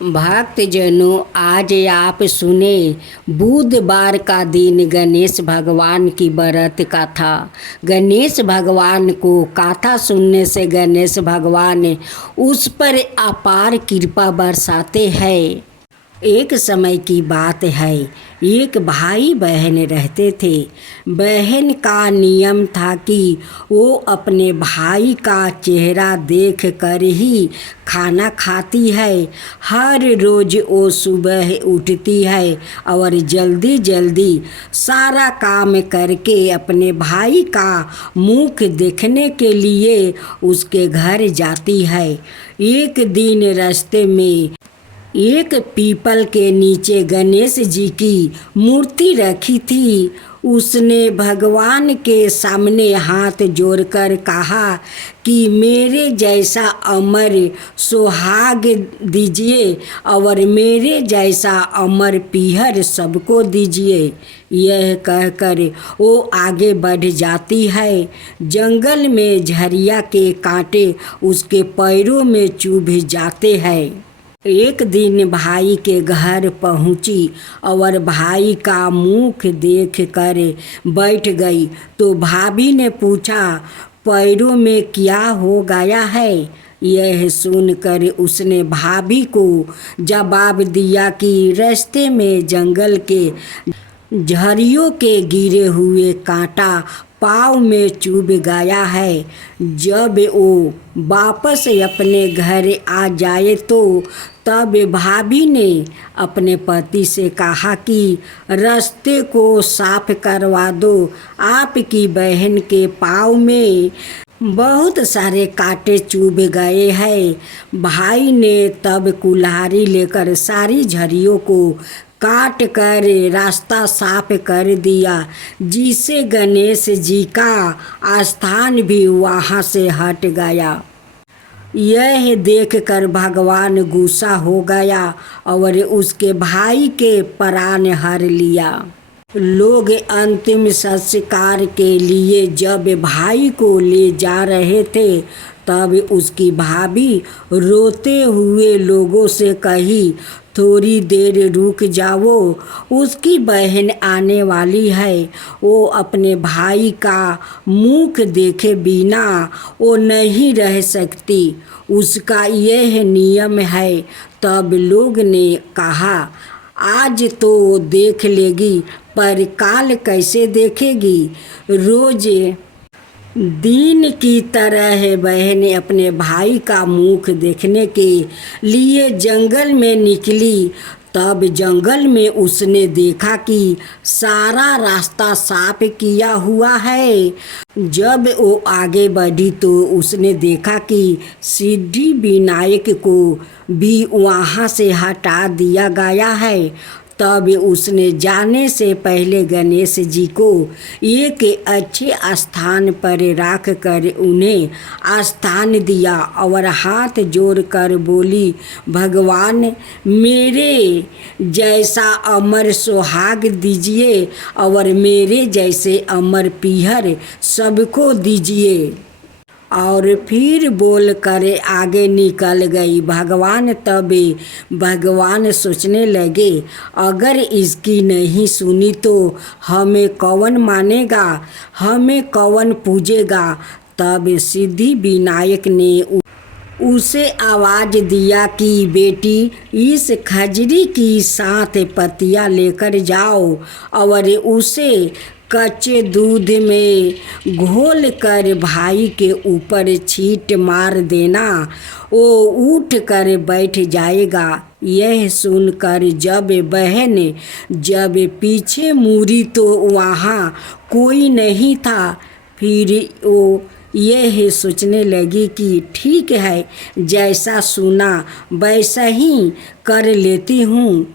भक्तजनों, आज आप सुने बुधवार का दिन गणेश भगवान की व्रत कथा। गणेश भगवान को कथा सुनने से गणेश भगवान उस पर अपार कृपा बरसाते हैं। एक समय की बात है, एक भाई बहन रहते थे। बहन का नियम था कि वो अपने भाई का चेहरा देख कर ही खाना खाती है। हर रोज़ वो सुबह उठती है और जल्दी जल्दी सारा काम करके अपने भाई का मुख देखने के लिए उसके घर जाती है। एक दिन रास्ते में एक पीपल के नीचे गणेश जी की मूर्ति रखी थी। उसने भगवान के सामने हाथ जोड़कर कहा कि मेरे जैसा अमर सुहाग दीजिए और मेरे जैसा अमर पीहर सबको दीजिए। यह कहकर वो आगे बढ़ जाती है। जंगल में झरिया के कांटे उसके पैरों में चुभ जाते हैं। एक दिन भाई के घर पहुंची और भाई का मुख देख कर बैठ गई तो भाभी ने पूछा, पैरों में क्या हो गया है? यह सुनकर उसने भाभी को जवाब दिया कि रास्ते में जंगल के झरियों के गिरे हुए कांटा पाँव में चुभ गया है। जब वो वापस अपने घर आ जाए तो तब भाभी ने अपने पति से कहा कि रास्ते को साफ करवा दो, आपकी बहन के पाँव में बहुत सारे कांटे चुभ गए हैं। भाई ने तब कुल्हाड़ी लेकर सारी झड़ियों को काट कर रास्ता साफ कर दिया, जिससे गणेश जी का स्थान भी वहाँ से हट गया। यह देखकर भगवान गुस्सा हो गया और उसके भाई के प्राण हर लिया। लोग अंतिम संस्कार के लिए जब भाई को ले जा रहे थे तब उसकी भाभी रोते हुए लोगों से कही, थोड़ी देर रुक जाओ, उसकी बहन आने वाली है। वो अपने भाई का मुख देखे बिना वो नहीं रह सकती, उसका यह नियम है। तब लोग ने कहा, आज तो देख लेगी पर काल कैसे देखेगी? रोज दिन की तरह बहन अपने भाई का मुख देखने के लिए जंगल में निकली। तब जंगल में उसने देखा कि सारा रास्ता साफ किया हुआ है। जब वो आगे बढ़ी तो उसने देखा कि सिद्धि विनायक को भी वहाँ से हटा दिया गया है। तब उसने जाने से पहले गणेश जी को एक अच्छे स्थान पर रख कर उन्हें स्थान दिया और हाथ जोड़कर बोली, भगवान मेरे जैसा अमर सुहाग दीजिए और मेरे जैसे अमर पीहर सबको दीजिए। और फिर बोल कर आगे निकल गई। भगवान सोचने लगे, अगर इसकी नहीं सुनी तो हमें कौन मानेगा, हमें कौन पूजेगा? तब सिद्धि विनायक ने उसे आवाज़ दिया कि बेटी, इस खजरी की 7 पत्तियाँ लेकर जाओ और उसे कच्चे दूध में घोल कर भाई के ऊपर छींट मार देना, वो उठ कर बैठ जाएगा। यह सुनकर जब पीछे मुड़ी तो वहाँ कोई नहीं था। फिर वो यह सोचने लगी कि ठीक है, जैसा सुना वैसा ही कर लेती हूँ।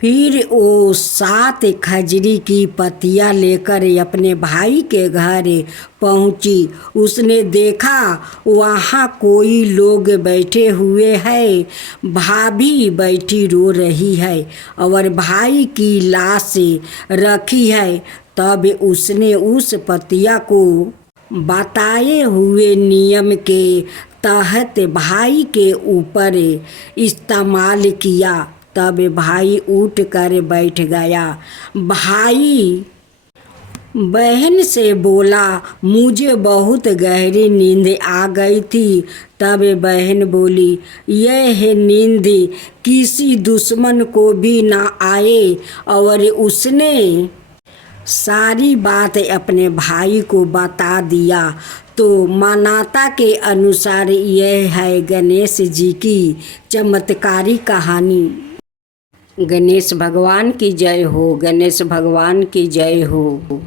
फिर वो 7 खजरी की पत्तियाँ लेकर अपने भाई के घर पहुँची। उसने देखा वहाँ कोई लोग बैठे हुए हैं। भाभी बैठी रो रही है और भाई की लाश रखी है। तब उसने उस पत्तियाँ को बताए हुए नियम के तहत भाई के ऊपर इस्तेमाल किया। तब भाई उठ कर बैठ गया। भाई बहन से बोला, मुझे बहुत गहरी नींद आ गई थी। तब बहन बोली, यह नींद किसी दुश्मन को भी ना आए। और उसने सारी बात अपने भाई को बता दिया। तो मान्यता के अनुसार यह है गणेश जी की चमत्कारी कहानी। गणेश भगवान की जय हो। गणेश भगवान की जय हो।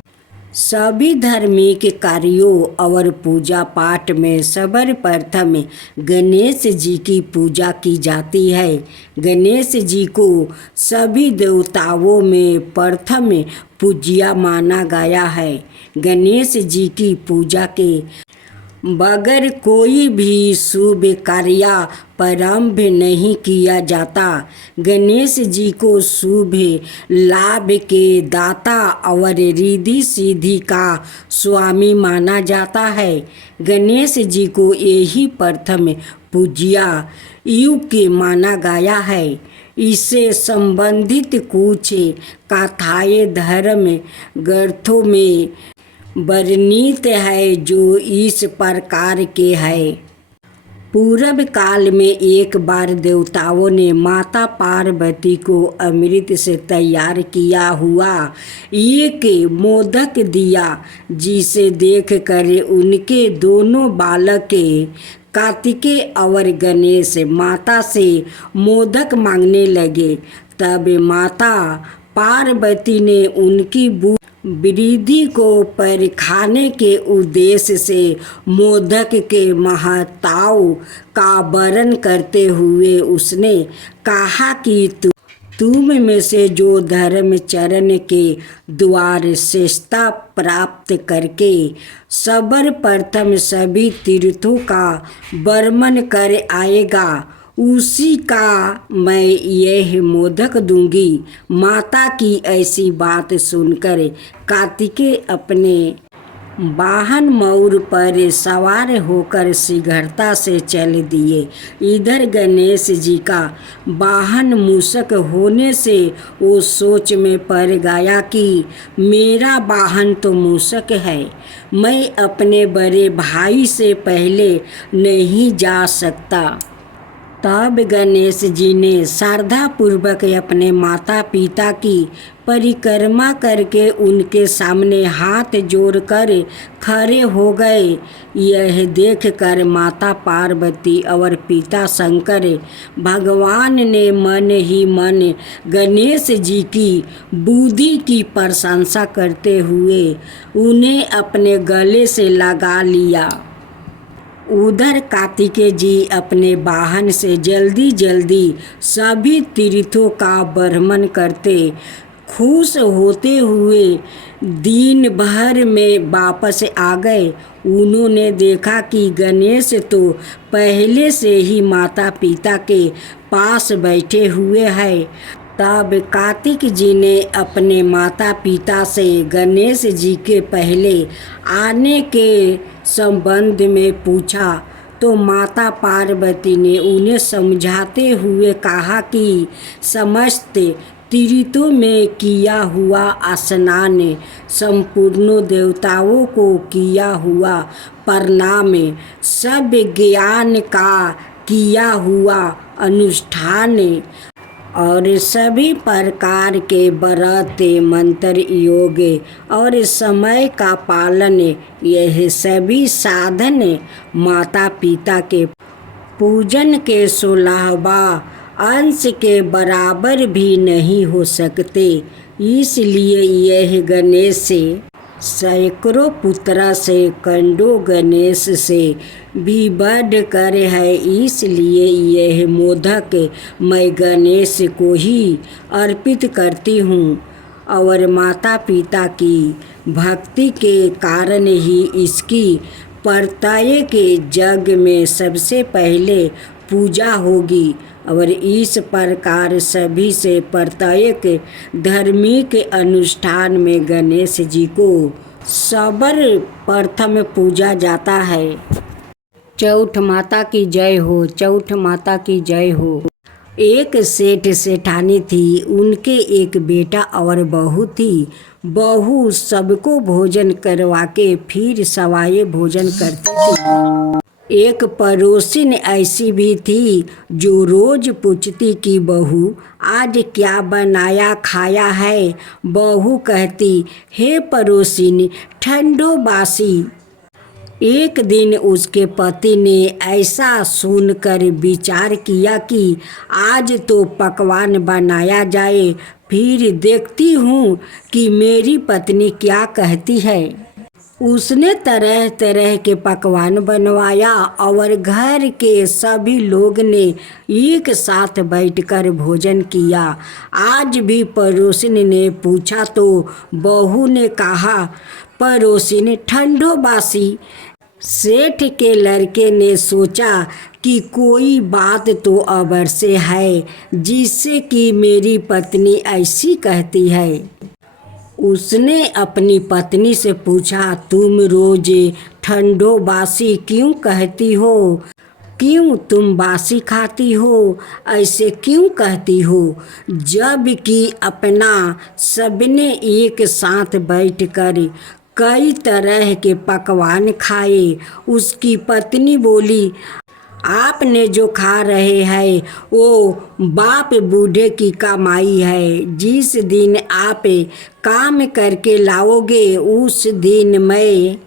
सभी धार्मिक कार्यों और पूजा पाठ में सर्वप्रथम गणेश जी की पूजा की जाती है। गणेश जी को सभी देवताओं में प्रथम पूज्य माना गया है। गणेश जी की पूजा के बगैर कोई भी शुभ कार्य प्रारंभ नहीं किया जाता। गणेश जी को शुभ लाभ के दाता और रिद्धि सिद्धि का स्वामी माना जाता है। गणेश जी को यही प्रथम पूज्य युग के माना गया है। इससे संबंधित कुछ कथाएं धर्म ग्रंथों में वर्णित है जो इस प्रकार के है। पूर्व काल में एक बार देवताओं ने माता पार्वती को अमृत से तैयार किया हुआ एक मोदक दिया, जिसे देखकर उनके दोनों बालक कार्तिकेय और गणेश माता से मोदक मांगने लगे। तब माता पार्वती ने उनकी वृद्धि को परखाने के उद्देश्य से मोदक के महत्व का वर्णन करते हुए उसने कहा कि तुम में से जो धर्मचरण के द्वार श्रेष्ठता प्राप्त करके सर्वप्रथम सभी तीर्थों का वर्णन कर आएगा, उसी का मैं यह मोदक दूंगी। माता की ऐसी बात सुनकर कार्तिकेय अपने वाहन मयूर पर सवार होकर शीघ्रता से चल दिए। इधर गणेश जी का वाहन मूषक होने से वो सोच में पड़ गया कि मेरा वाहन तो मूषक है, मैं अपने बड़े भाई से पहले नहीं जा सकता। तब गणेश जी ने श्रद्धापूर्वक अपने माता पिता की परिक्रमा करके उनके सामने हाथ जोड़कर खड़े हो गए। यह देखकर माता पार्वती और पिता शंकर भगवान ने मन ही मन गणेश जी की बुद्धि की प्रशंसा करते हुए उन्हें अपने गले से लगा लिया। उधर कार्तिकेय जी अपने वाहन से जल्दी जल्दी सभी तीर्थों का भ्रमण करते खुश होते हुए दिन भर में वापस आ गए। उन्होंने देखा कि गणेश तो पहले से ही माता पिता के पास बैठे हुए हैं। तब कार्तिक जी ने अपने माता पिता से गणेश जी के पहले आने के संबंध में पूछा, तो माता पार्वती ने उन्हें समझाते हुए कहा कि समस्त तीर्थों में किया हुआ स्नान, संपूर्ण देवताओं को किया हुआ प्रणाम, सब ज्ञान का किया हुआ अनुष्ठान और सभी प्रकार के व्रत मंत्र योग और समय का पालन, यह सभी साधन माता पिता के पूजन के 16वां अंश के बराबर भी नहीं हो सकते। इसलिए यह गणेश से सैकड़ों पुत्र से कंडो गणेश से भी बढ़ कर है। इसलिए यह मोदक मैं गणेश को ही अर्पित करती हूँ और माता पिता की भक्ति के कारण ही इसकी प्रत्येक जग में सबसे पहले पूजा होगी। और इस प्रकार सभी से प्रत्येक धार्मिक अनुष्ठान में गणेश जी को सर्वप्रथम पूजा जाता है। चौठ माता की जय हो, चौठ माता की जय हो। एक सेठ सेठानी थी, उनके एक बेटा और बहू थी। बहू सबको भोजन करवा के फिर सवाए भोजन करती थी। एक पड़ोसिन ऐसी भी थी जो रोज पूछती कि बहू आज क्या बनाया खाया है। बहू कहती, हे पड़ोसिन ठंडो बासी। एक दिन उसके पति ने ऐसा सुनकर विचार किया कि आज तो पकवान बनाया जाए, फिर देखती हूँ कि मेरी पत्नी क्या कहती है। उसने तरह तरह के पकवान बनवाया और घर के सभी लोग ने एक साथ बैठकर भोजन किया। आज भी पड़ोसिन ने पूछा तो बहू ने कहा, पड़ोसिन ठंडो बासी। सेठ के लड़के ने सोचा कि कोई बात तो अवश्य है जिससे कि मेरी पत्नी ऐसी कहती है। उसने अपनी पत्नी से पूछा, तुम रोज ठंडो बासी क्यों कहती हो? क्यों तुम बासी खाती हो? ऐसे क्यों कहती हो? जब कि अपना सबने एक साथ बैठकर कई तरह के पकवान खाए। उसकी पत्नी बोली, आपने जो खा रहे हैं वो बाप बूढ़े की कमाई है। जिस दिन आप काम करके लाओगे उस दिन मैं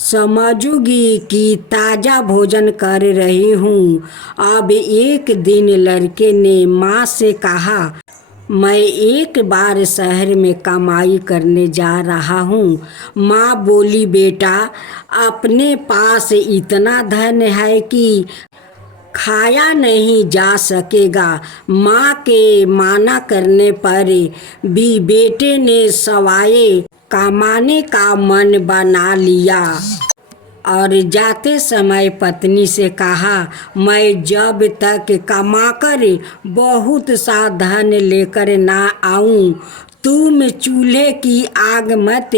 समझूंगी कि ताज़ा भोजन कर रही हूँ। अब एक दिन लड़के ने माँ से कहा, मैं एक बार शहर में कमाई करने जा रहा हूँ। माँ बोली, बेटा अपने पास इतना धन है कि खाया नहीं जा सकेगा। माँ के माना करने पर भी बेटे ने सवाए कमाने का मन बना लिया और जाते समय पत्नी से कहा, मैं जब तक कमाकर बहुत सा धन लेकर ना आऊं तुम चूल्हे की आग मत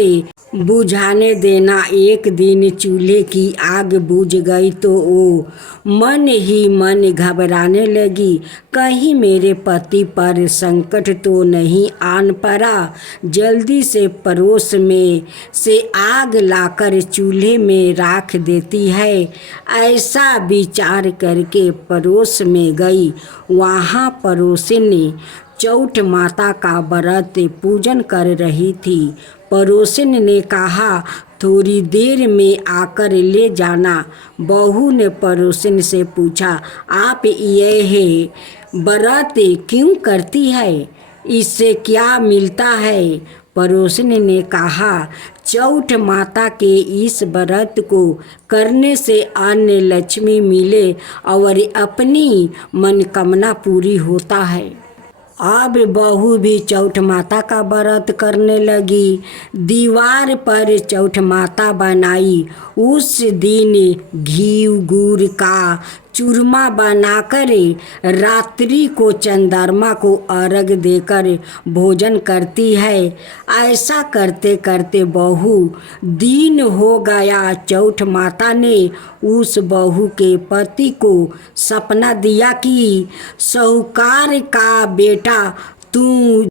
बुझाने देना। एक दिन चूल्हे की आग बुझ गई तो वो मन ही मन घबराने लगी, कहीं मेरे पति पर संकट तो नहीं आन पड़ा। जल्दी से पड़ोस में से आग लाकर चूल्हे में राख देती है। ऐसा विचार करके पड़ोस में गई। वहाँ पड़ोसिन ने चौठ माता का व्रत पूजन कर रही थी। पड़ोसिन ने कहा, थोड़ी देर में आकर ले जाना। बहू ने पड़ोसिन से पूछा, आप यह व्रत क्यों करती है? इससे क्या मिलता है? पड़ोसिन ने कहा, चौठ माता के इस व्रत को करने से अन्न लक्ष्मी मिले और अपनी मनोकामना पूरी होता है। अब बहू भी चौठ माता का व्रत करने लगी। दीवार पर चौठ माता बनाई। उस दिन घी गुड़ का चूरमा बनाकर रात्रि को चंद्रमा को अर्घ देकर भोजन करती है। ऐसा करते करते बहू दिन हो गया। चौठ माता ने उस बहू के पति को सपना दिया कि साहूकार का बेटा तू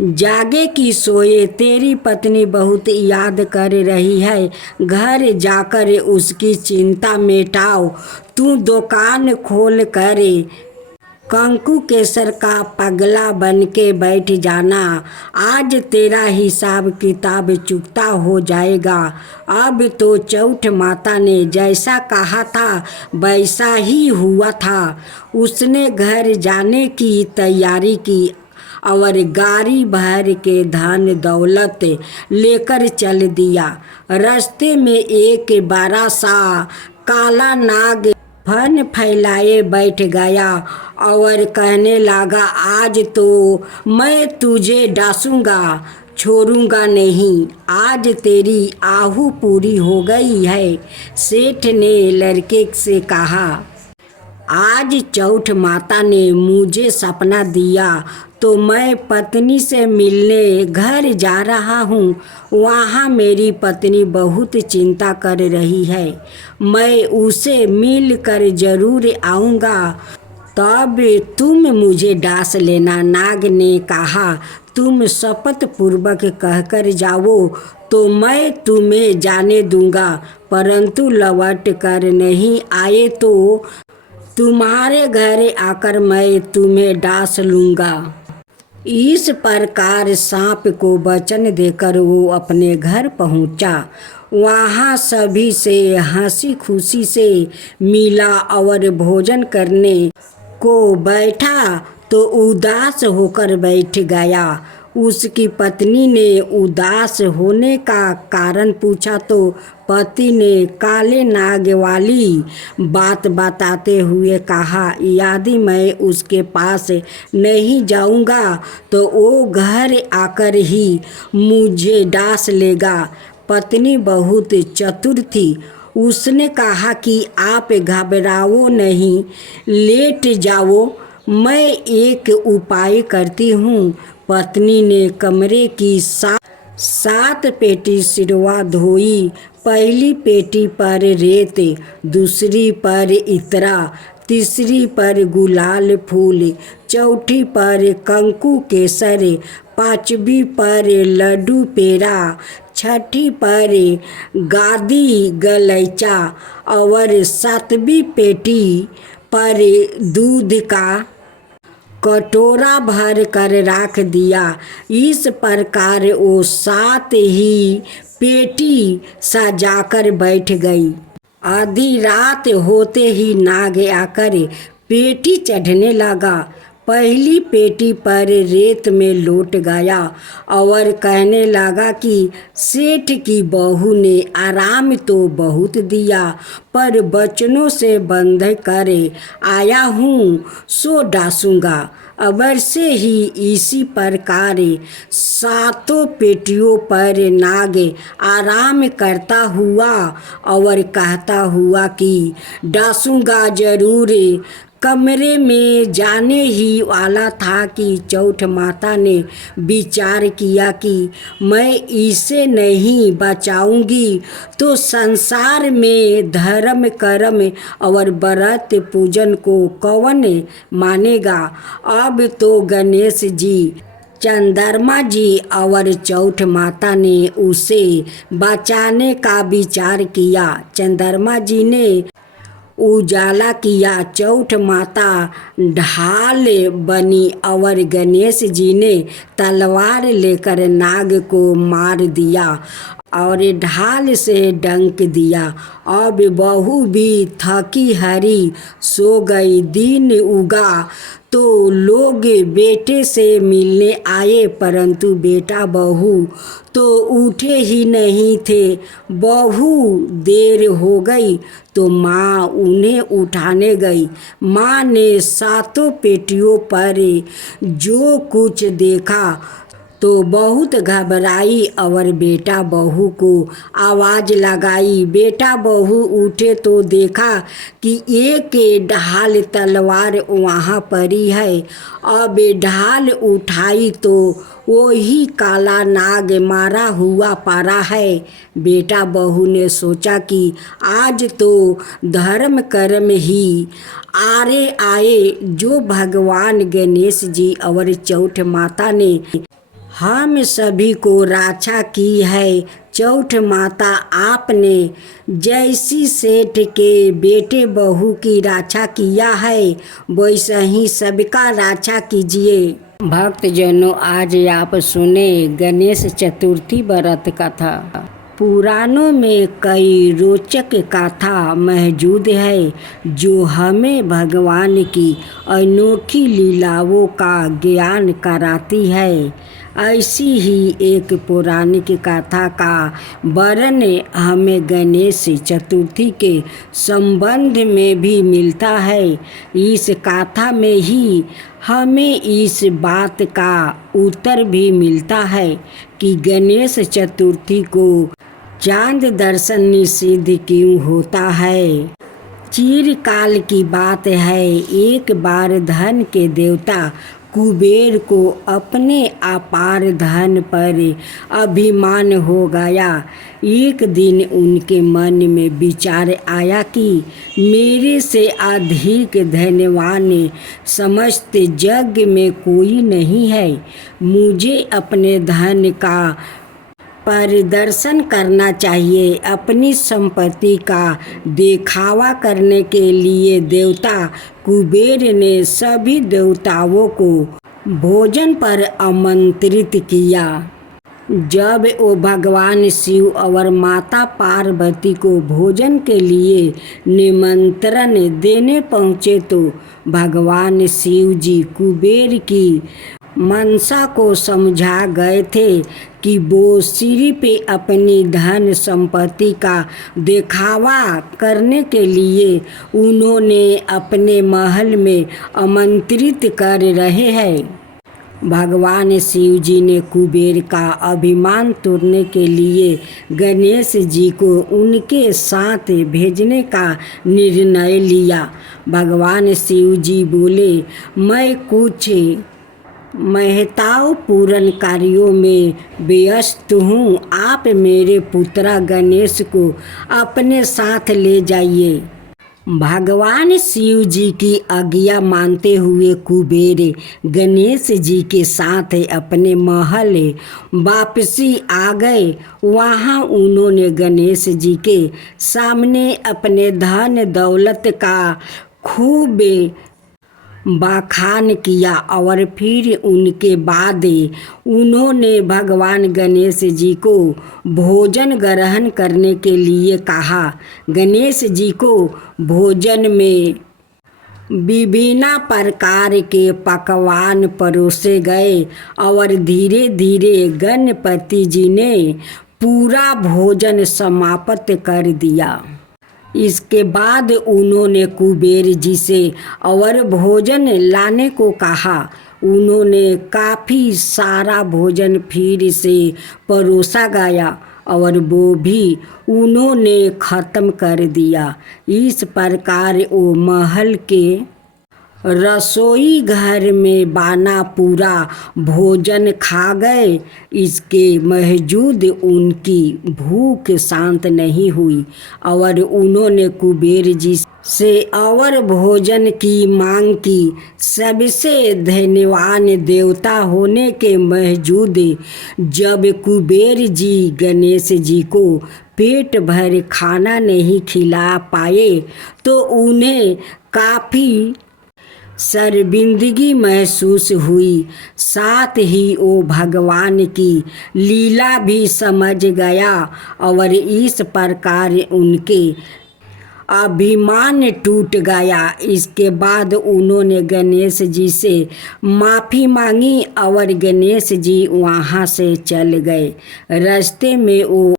जागे कि सोए, तेरी पत्नी बहुत याद कर रही है। घर जाकर उसकी चिंता मिटाओ। तू दुकान खोल कर कंकु केसर का पगला बन के बैठ जाना। आज तेरा हिसाब किताब चुकता हो जाएगा। अब तो चौठ माता ने जैसा कहा था वैसा ही हुआ था। उसने घर जाने की तैयारी की और गाड़ी भर के धन दौलत लेकर चल दिया। रास्ते में एक बड़ा सा काला नाग फन फैलाए बैठ गया और कहने लगा, आज तो मैं तुझे डांसूंगा, छोड़ूंगा नहीं। आज तेरी आहू पूरी हो गई है। सेठ ने लड़के से कहा, आज चौठ माता ने मुझे सपना दिया तो मैं पत्नी से मिलने घर जा रहा हूँ। वहाँ मेरी पत्नी बहुत चिंता कर रही है। मैं उसे मिल कर जरूर आऊँगा। तब तुम मुझे डांस लेना। नाग ने कहा, तुम शपथ पूर्वक कहकर जाओ तो मैं तुम्हें जाने दूंगा, परंतु लौट कर नहीं आए तो तुम्हारे घर आकर मैं तुम्हें डांस लूँगा। इस प्रकार सांप को वचन देकर वो अपने घर पहुँचा। वहाँ सभी से हंसी खुशी से मिला और भोजन करने को बैठा तो उदास होकर बैठ गया। उसकी पत्नी ने उदास होने का कारण पूछा तो पति ने काले नाग वाली बात बताते हुए कहा, यदि मैं उसके पास नहीं जाऊंगा तो वो घर आकर ही मुझे डांस लेगा। पत्नी बहुत चतुर थी। उसने कहा कि आप घबराओ नहीं, लेट जाओ, मैं एक उपाय करती हूँ। पत्नी ने कमरे की सात पेटी सिरवा धोई। पहली पेटी पर रेत, दूसरी पर इतरा, तीसरी पर गुलाल फूल, चौथी पर कंकु केसर, पांचवी पर लड्डू पेड़ा, छठी पर गादी गलैचा और सातवीं पेटी पर दूध का कटोरा भर कर रख दिया। इस प्रकार वो सात ही पेटी सजाकर बैठ गई। आधी रात होते ही नाग आकर पेटी चढ़ने लगा। पहली पेटी पर रेत में लौट गया और कहने लगा कि सेठ की बहू ने आराम तो बहुत दिया, पर बचनों से बंध कर आया हूँ सो डांसूंगा। अबर से ही इसी प्रकार सातों पेटियों पर नाग आराम करता हुआ और कहता हुआ कि डांसूंगा जरूर। कमरे में जाने ही वाला था कि चौठ माता ने विचार किया कि मैं इसे नहीं बचाऊंगी तो संसार में धर्म कर्म और व्रत पूजन को कौन मानेगा। अब तो गणेश जी, चंद्रमा जी और चौठ माता ने उसे बचाने का विचार किया। चंद्रमा जी ने उजाला किया, चौठ माता ढाल बनी और गणेश जी ने तलवार लेकर नाग को मार दिया और ढाल से डंक दिया। अब बहू भी थकी हारी सो गई। दिन उगा तो लोग बेटे से मिलने आए, परंतु बेटा बहू तो उठे ही नहीं थे। बहू देर हो गई तो माँ उन्हें उठाने गई। माँ ने सातों पेटियों पर जो कुछ देखा तो बहुत घबराई और बेटा बहू को आवाज़ लगाई। बेटा बहू उठे तो देखा कि एक ढाल तलवार वहाँ पड़ी है। अब ढाल उठाई तो वही काला नाग मारा हुआ पड़ा है। बेटा बहू ने सोचा कि आज तो धर्म कर्म ही आरे आए, जो भगवान गणेश जी और चौठ माता ने हम सभी को रक्षा की है। चौठ माता, आपने जैसी सेठ के बेटे बहू की रक्षा किया है वैसे ही सबका रक्षा कीजिए। भक्तजनों, आज आप सुने गणेश चतुर्थी व्रत कथा। पुराणों में कई रोचक कथा मौजूद है जो हमें भगवान की अनोखी लीलाओं का ज्ञान कराती है। ऐसी ही एक पौराणिक कथा का वर्णन हमें गणेश चतुर्थी के संबंध में भी मिलता है। इस कथा में ही हमें इस बात का उत्तर भी मिलता है कि गणेश चतुर्थी को चांद दर्शन निषिद्ध क्यों होता है। चिरकाल की बात है, एक बार धन के देवता कुबेर को अपने अपार धन पर अभिमान हो गया। एक दिन उनके मन में विचार आया कि मेरे से अधिक धनवान समस्त जग में कोई नहीं है। मुझे अपने धन का प्रदर्शन करना चाहिए। अपनी संपत्ति का दिखावा करने के लिए देवता कुबेर ने सभी देवताओं को भोजन पर आमंत्रित किया। जब वो भगवान शिव और माता पार्वती को भोजन के लिए निमंत्रण देने पहुँचे तो भगवान शिव जी कुबेर की मनसा को समझा गए थे कि वो सिर्फ अपनी धन संपत्ति का दिखावा करने के लिए उन्होंने अपने महल में आमंत्रित कर रहे हैं। भगवान शिव जी ने कुबेर का अभिमान तोड़ने के लिए गणेश जी को उनके साथ भेजने का निर्णय लिया। भगवान शिव जी बोले, मैं कुछ महत्वपूर्ण कार्यों में व्यस्त हूँ, आप मेरे पुत्र गणेश को अपने साथ ले जाइए। भगवान शिव जी की आज्ञा मानते हुए कुबेर गणेश जी के साथ अपने महल वापसी आ गए। वहाँ उन्होंने गणेश जी के सामने अपने धन दौलत का खूब बखान किया और फिर उनके बाद उन्होंने भगवान गणेश जी को भोजन ग्रहण करने के लिए कहा। गणेश जी को भोजन में विभिन्न प्रकार के पकवान परोसे गए और धीरे धीरे गणपति जी ने पूरा भोजन समाप्त कर दिया। इसके बाद उन्होंने कुबेर जी से और भोजन लाने को कहा। उन्होंने काफ़ी सारा भोजन फिर से परोसा गया और वो भी उन्होंने ख़त्म कर दिया। इस प्रकार वो महल के रसोई घर में बना पूरा भोजन खा गए। इसके बावजूद उनकी भूख शांत नहीं हुई और उन्होंने कुबेर जी से और भोजन की मांग की। सबसे धनवान देवता होने के बावजूद जब कुबेर जी गणेश जी को पेट भर खाना नहीं खिला पाए तो उन्हें काफ़ी शर्मिंदगी महसूस हुई। साथ ही वो भगवान की लीला भी समझ गया और इस प्रकार उनके अभिमान टूट गया। इसके बाद उन्होंने गणेश जी से माफ़ी मांगी और गणेश जी वहाँ से चल गए। रास्ते में वो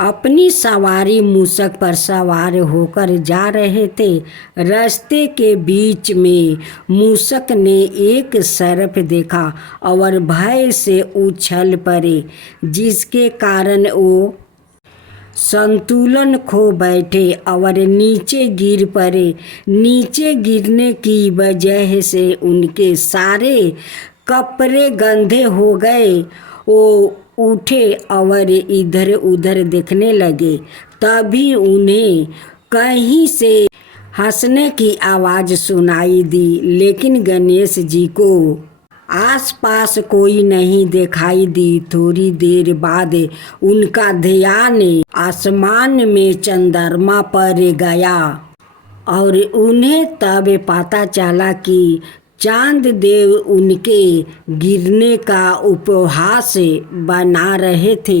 अपनी सवारी मूषक पर सवार होकर जा रहे थे। रास्ते के बीच में मूषक ने एक सर्प देखा और भय से उछल पड़े, जिसके कारण वो संतुलन खो बैठे और नीचे गिर पड़े। नीचे गिरने की वजह से उनके सारे कपड़े गंदे हो गए। वो उठे और इधर उधर देखने लगे। तभी उन्हें कहीं से हंसने की आवाज़ सुनाई दी, लेकिन गणेश जी को आसपास कोई नहीं दिखाई दी। थोड़ी देर बाद उनका ध्यान आसमान में चंद्रमा पर गया और उन्हें तब पता चला कि चांद देव उनके गिरने का उपहास बना रहे थे।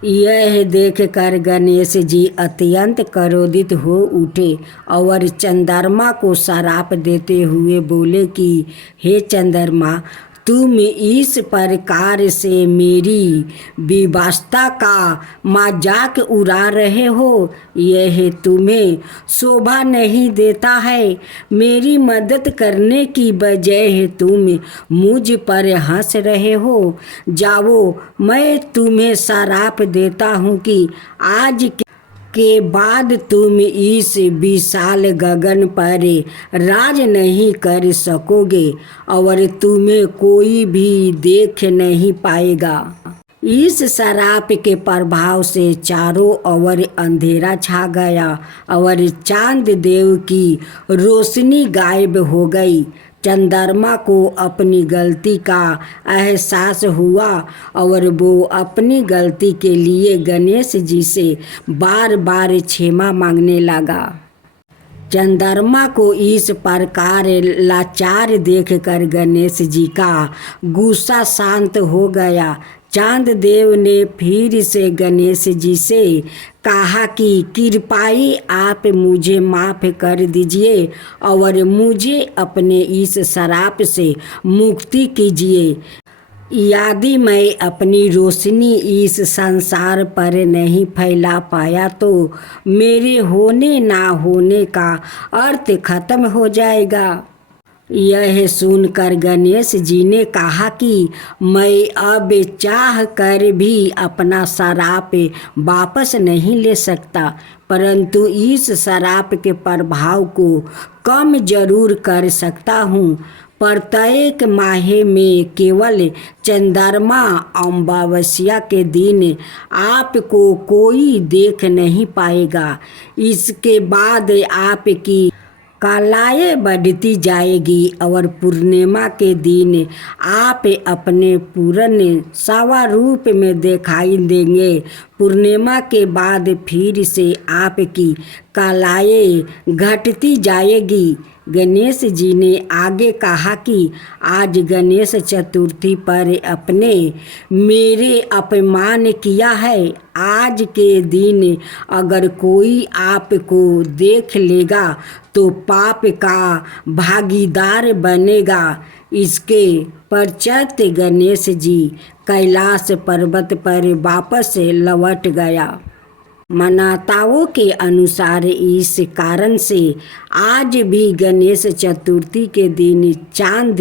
यह देखकर गणेश जी अत्यंत क्रोधित हो उठे और चंद्रमा को श्राप देते हुए बोले कि हे चंद्रमा, तुम इस प्रकार से मेरी व्यवस्था का मजाक उड़ा रहे हो, यह तुम्हें शोभा नहीं देता है। मेरी मदद करने की बजाय तुम मुझ पर हंस रहे हो। जाओ, मैं तुम्हें श्राप देता हूँ कि आज के बाद तुम इस विशाल गगन पर राज नहीं कर सकोगे और तुम्हें कोई भी देख नहीं पाएगा। इस शराब के प्रभाव से चारों ओर अंधेरा छा गया और चांद देव की रोशनी गायब हो गई। चंद्रमा को अपनी गलती का एहसास हुआ और वो अपनी गलती के लिए गणेश जी से बार बार क्षमा मांगने लगा। चंद्रमा को इस प्रकार लाचार देखकर गणेश जी का गुस्सा शांत हो गया। चांद देव ने फिर से गणेश जी से कहा कि कृपाई आप मुझे माफ़ कर दीजिए और मुझे अपने इस श्राप से मुक्ति कीजिए। यदि मैं अपनी रोशनी इस संसार पर नहीं फैला पाया तो मेरे होने ना होने का अर्थ खत्म हो जाएगा। यह सुनकर गणेश जी ने कहा कि मैं अब चाह कर भी अपना श्राप वापस नहीं ले सकता, परंतु इस श्राप के प्रभाव को कम जरूर कर सकता हूँ। प्रत्येक माह में केवल चंद्रमा अमावस्या के दिन आपको कोई देख नहीं पाएगा। इसके बाद आपकी कलाएं बढ़ती जाएगी और पूर्णिमा के दिन आप अपने पूर्ण स्वरूप में दिखाई देंगे। पूर्णिमा के बाद फिर से आपकी कलाएं घटती जाएगी। गणेश जी ने आगे कहा कि आज गणेश चतुर्थी पर अपने मेरे अपमान किया है। आज के दिन अगर कोई आपको देख लेगा तो पाप का भागीदार बनेगा। इसके पश्चात गणेश जी कैलाश पर्वत पर वापस लौट गया। मान्यताओं के अनुसार इस कारण से आज भी गणेश चतुर्थी के दिन चांद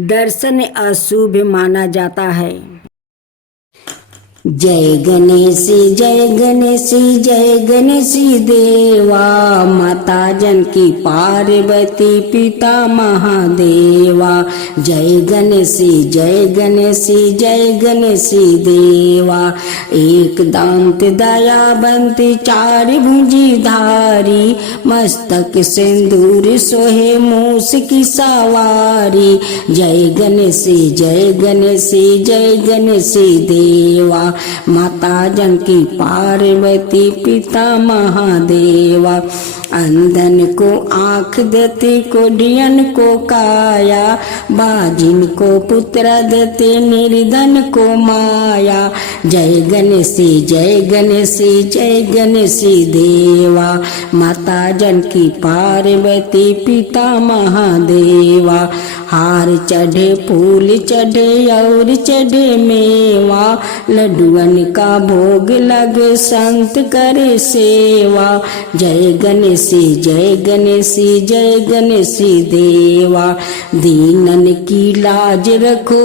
दर्शन अशुभ माना जाता है। जय गणेश जय गणेश जय गणेश देवा, माता जानकी पार्वती पिता महादेवा। जय गणेश जय गणेश जय गणेश देवा, एक दांत दयावंत चार भुजी धारी, मस्तक सिंदूर सोहे मूस की सवारी। जय गणेश जय गणेश जय गणेश देवा, माता जानकी पार्वती पिता महादेवा। अंधन को आँख देते, कोढ़ियन को काया, बाजिन को पुत्र देते, निर्धन को माया। जय गणेश जय गणेश जय गणेश देवा, माता जानकी पार्वती पिता महादेवा। हार चढ़े फूल चढ़े और चढ़े मेवा, लड्डुअन का भोग लगे संत करे सेवा। जय गणेश जय गणेश जय गणेश देवा, दीनन की लाज रखो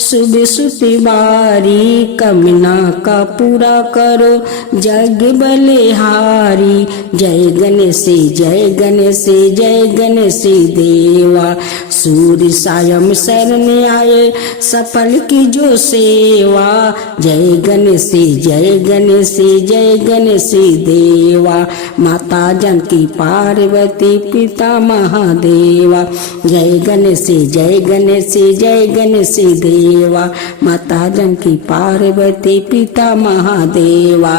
सुबह सुतिवारी, कमना का पूरा करो जग बलिहारी। जय गणेश जय गणेश जय गणेश देवा, सूर्य सायं शरण आए सफल की जो सेवा। जय गणेश जय गणेश जय गणेश देवा, माता जानकी पार्वती पिता महादेवा। जय गणेश जय गणेश जय गणेश देवा, माता जानकी पार्वती पिता महादेवा।